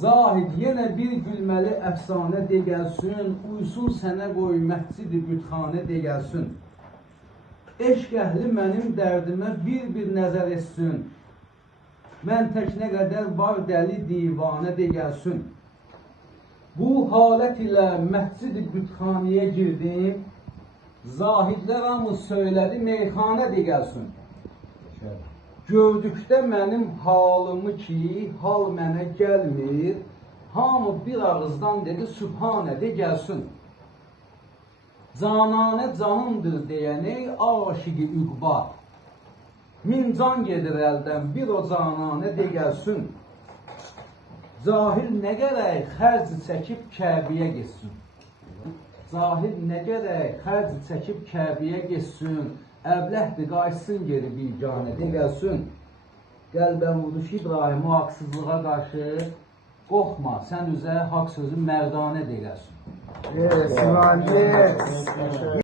Zahid yenə bir gülməli əfsanə de gəlsin, uysun sənə qoy məscid-i bütxanə de gəlsin. Eşq əhli mənim dərdimə bir nəzər etsin, mən tək nə qədər var dəli divanə de gəlsin. Bu halət ilə məscid-i bütxaniyə girdim, Zahidlər hamı söylədi meyxanə de gəlsin. Gördükdə mənim halımı ki, hal mənə gəlmir, hamı bir ağızdan dedi Sübhanə de gəlsin. Cananə canımdır deyəni aşıqı üqba, min can gedir əldən bir o cananə de gəlsin. Zahir nə gərək xərc çəkib Kəbəyə getsin. Zahir nə gərək xərc çəkib Kəbəyə getsin, əbləhdir qayıtsın geri bilganə de gəlsin. Qəlbən vuruş İbrahim o haqsızlığa qarşı, qorxma, sən üzə haqq sözü mərdanə de gəlsin.